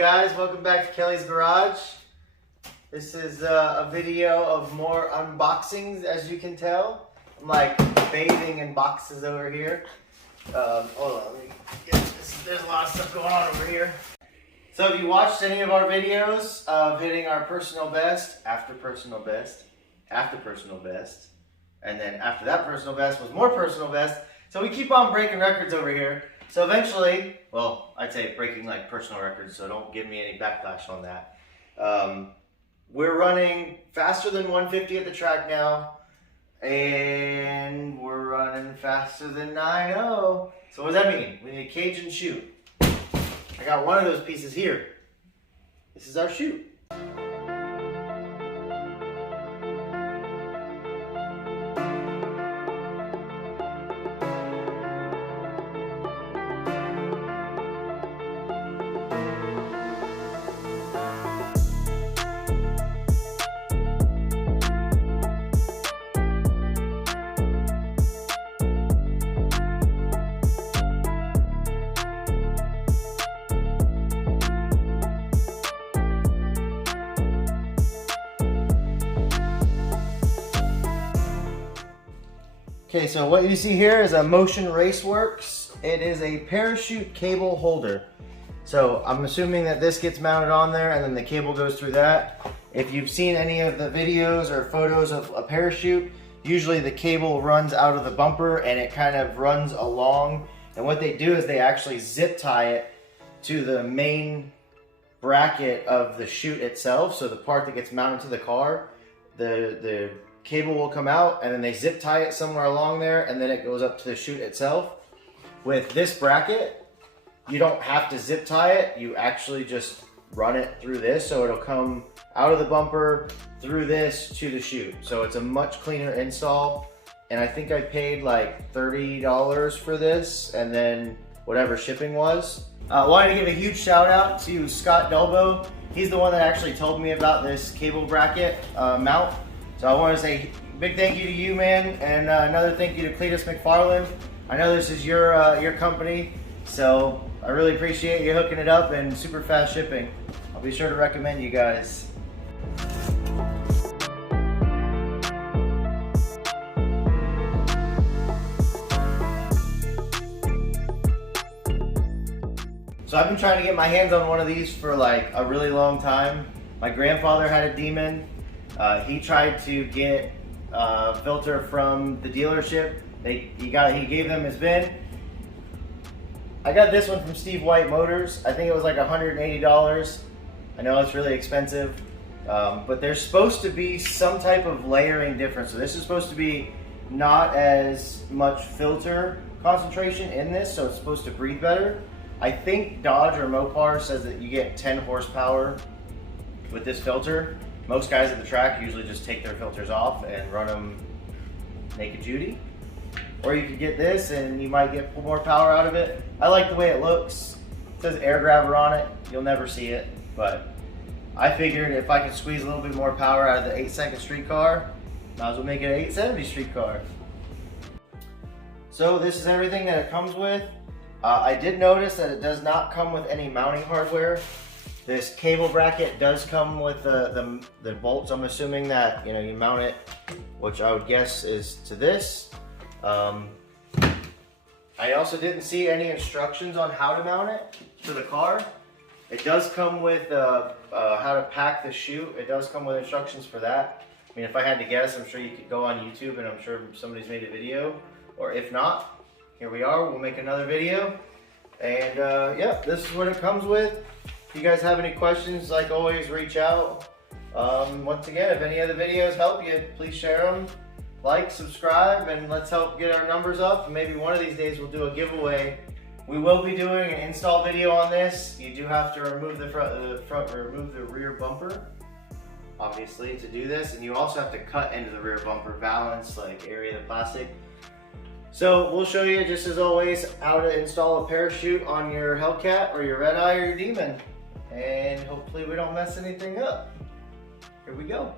guys? Welcome back to Kelly's Garage. This is a video of more unboxings, as you can tell. I'm like bathing in boxes over here. Hold on, let me get this. There's a lot of stuff going on over here. So if you watched any of our videos of hitting our personal best, after personal best, and then after that personal best was more personal best. So we keep on breaking records over here. So eventually, well, I'd say breaking like personal records, so don't give me any backlash on that. We're running faster than 150 at the track now, and we're running faster than 90. So what does that mean? We need a cage and chute. I got one of those pieces here. This is our chute. Okay, so what you see here is a Motion Raceworks. It is a parachute cable holder. So I'm assuming that this gets mounted on there and then the cable goes through that. If you've seen any of the videos or photos of a parachute, usually the cable runs out of the bumper and it kind of runs along. And what they do is they actually zip tie it to the main bracket of the chute itself. So the part that gets mounted to the car, the cable will come out and then they zip tie it somewhere along there and then it goes up to the chute itself. With this bracket, you don't have to zip tie it, you actually just run it through this, so it'll come out of the bumper through this to the chute. So it's a much cleaner install, and I think I paid like $30 for this and then whatever shipping was. I wanted to give a huge shout out to Scott Delbo. He's the one that actually told me about this cable bracket mount. So I want to say big thank you to you, man, and another thank you to Cletus McFarland. I know this is your company, so I really appreciate you hooking it up and super fast shipping. I'll be sure to recommend you guys. So I've been trying to get my hands on one of these for like a really long time. My grandfather had a Demon. He tried to get a filter from the dealership. He gave them his VIN. I got this one from Steve White Motors. I think it was like $180. I know it's really expensive, but there's supposed to be some type of layering difference. So this is supposed to be not as much filter concentration in this, so it's supposed to breathe better. I think Dodge or Mopar says that you get 10 horsepower with this filter. Most guys at the track usually just take their filters off and run them naked duty. Or you could get this and you might get more power out of it. I like the way it looks. It says air grabber on it. You'll never see it, but I figured if I could squeeze a little bit more power out of the 8-second street car, might as well make it an 870 street car. So this is everything that it comes with. I did notice that it does not come with any mounting hardware. This cable bracket does come with the bolts. I'm assuming that you mount it, which I would guess is to this. I also didn't see any instructions on how to mount it to the car. It does come with how to pack the chute. It does come with instructions for that. I mean, if I had to guess, I'm sure you could go on YouTube and I'm sure somebody's made a video. Or if not, here we are. We'll make another video. And yeah, this is what it comes with. If you guys have any questions, like always, reach out. Once again, if any of the videos help you, please share them. Like, subscribe, and let's help get our numbers up. And maybe one of these days we'll do a giveaway. We will be doing an install video on this. You do have to remove the remove the rear bumper, obviously, to do this. And you also have to cut into the rear bumper, balance, like area the plastic. So we'll show you, just as always, how to install a parachute on your Hellcat or your Redeye or your Demon. And hopefully we don't mess anything up. Here we go.